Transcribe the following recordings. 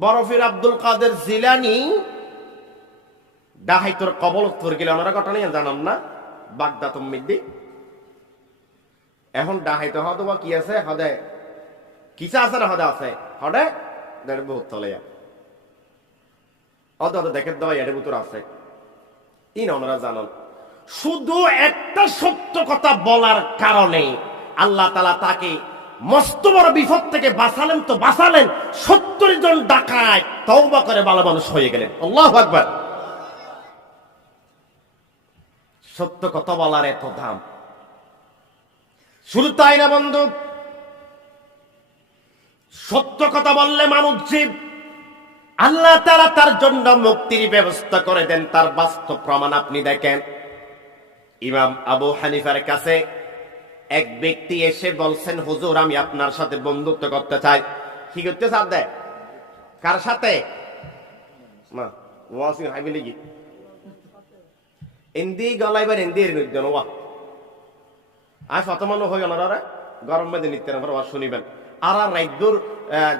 বরফির আব্দুল কাদের জিলানি ডাহাইতর কবল উত্তর গেলে ওনারা ঘটনা জানান না? বাগদা তুমিদ্দি এখন ডাহাইতে হদ বা কি আছে? হদে কিসা আছে না হদে আছে? হদে দেড় বহুত তলে হদ হদে দেখে দেওয়া এর ভিতর আছে। ইন ওনারা জানান, শুধু একটা সত্য কথা বলার কারণে আল্লাহ তালা তাকে মস্ত বড় বিপদ থেকে বাঁচালেন তো বাঁচালেন। সত্তর জন ডাকায় তওবা করে ভালো মানুষ হয়ে গেলেন। আল্লাহ আকবার। সত্য কথা বলার এত দাম। শুধু তাই না বন্ধু, সত্য কথা বললে মানুষ জীব। আল্লাহ তারা তার জন্য মুক্তির ব্যবস্থা করে দেন, তার বাস্তব প্রমাণ আপনি দেখেন। ইমাম আবু হানিফার কাছে এক ব্যক্তি এসে বলছেন, হুজুর, আমি আপনার সাথে বন্ধুত্ব করতে চাই। কি করতে চাপ দেয় কার সাথে? মা ওয়াসি হাইবে লিগি। এন্দি গলাইবার এন্দি এর নইজন ওয়া আজ শতমান হই ওনারা গরম মেদে নিত্যেন আমার ওয়া শুনিবেন। আর আর রাইদুর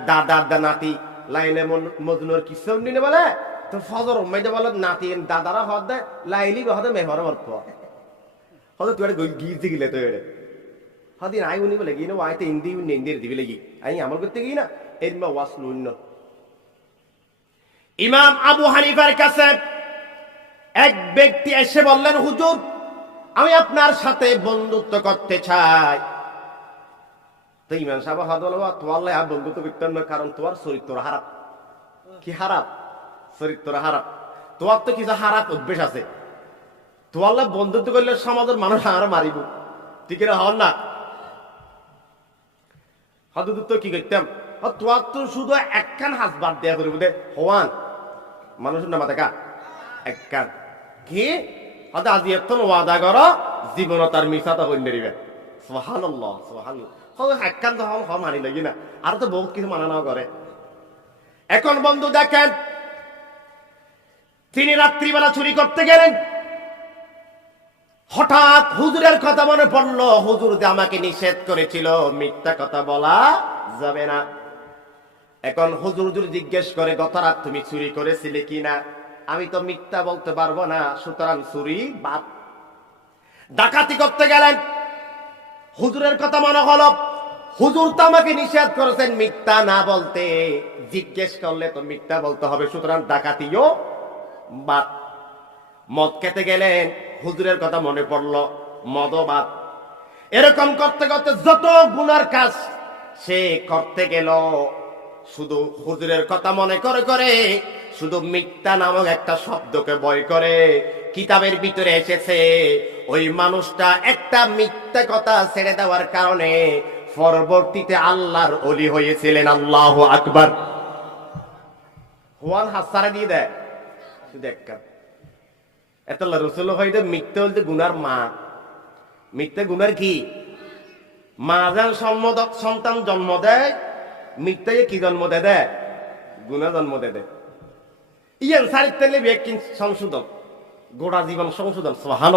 দাদা দা নাতি লাইলে মজনুর কিসব নিনে বলে? তো ফজর উম্মাইদে বলে, নাতি দাদারা হদ দেয় লাইলি হদে মেহর বর্ত হদে তুই গিয়ে গিলে তো এড়ে হদিন আই উনি বলে গিয়ে আইতে ইন্দি উনি ইন্দির দিবি লাগি আই আমল করতে গিয়ে না এর মা ওয়াস নুন ইমাম আবু হানিফার কাছে এক ব্যক্তি এসে বললেন হুজুর আমি আপনার সাথে বন্ধুত্ব করতে চাই তো ইমাম সাহেব হাত বলব তোমার লাই আর বন্ধুত্ব করতেন না কারণ তোমার চরিত্র হারাপ কি হারাপ চরিত্র হারাপ তোমার তো কিছু হারাপ অভ্যেস আছে তোমার লাই বন্ধুত্ব করলে সমাজের মানুষ আর মারিব ঠিক না হন না কি করতাম হ, তোমার তো শুধু একখান হাত বাদ দেয়া করে বুঝে হওয়ান মানুষের নামা দেখা একখান। কি? হয়তো আজি এখন ওয়াদা কর জীবন তার মিশাটা হইন দিবে সোহান সোহান একখান তো হম হম মানি লাগি না। আর তো বহুত কিছু মানা নাও করে। এখন বন্ধু দেখেন তিনি রাত্রিবেলা চুরি করতে গেলেন। হঠাৎ হুজুরের কথা মনে পড়ল, হুজুর যে আমাকে নিষেধ করেছিল, মিথ্যা কথা বলা যাবে না। এখন হুজুর যদি জিজ্ঞেস করে গত রাত তুমি চুরি করেছিলে কিনা আমি তো মিথ্যা বলতে পারব না, সুতরাং চুরি বাদ। ডাকাতি করতে গেলেন। হুজুরের কথা মনে হলো, হুজুর তো আমাকে নিষেধ করেছেন মিথ্যা না বলতে। জিজ্ঞেস করলে তো মিথ্যা বলতে হবে, সুতরাং ডাকাতিও বাদ। মদ খেতে গেলেন। হুজুরের কথা মনে পড়ল, মদবাদ। এরকম করতে করতে যত গুনার কাজ সে করতে গেল। শুধু হুজুরের কথা মনে করে করে, শুধু মিথ্যা নামক একটা শব্দকে বয় করে, কিতাবের ভিতরে এসেছে, ওই মানুষটা একটা মিথ্যা কথা ছেড়ে দেওয়ার কারণে পরবর্তীতে আল্লাহর অলি হয়েছিলেন, আল্লাহ আকবার। হুয়ান হাসারে দিয়ে দেয়। শুধু একটা এত রসুল হইতে মিথ্যে বলতে গুনার মা। মিথ্যে গুনার কি? মা যেন সম্মদক সন্তান জন্ম দেয়, মিথ্যে কি জন্ম দে দেয় গুণা জন্ম দে দেয় ইয়ান সারিতে নেবে সংশোধন গোড়া জীবন সংশোধন সোহান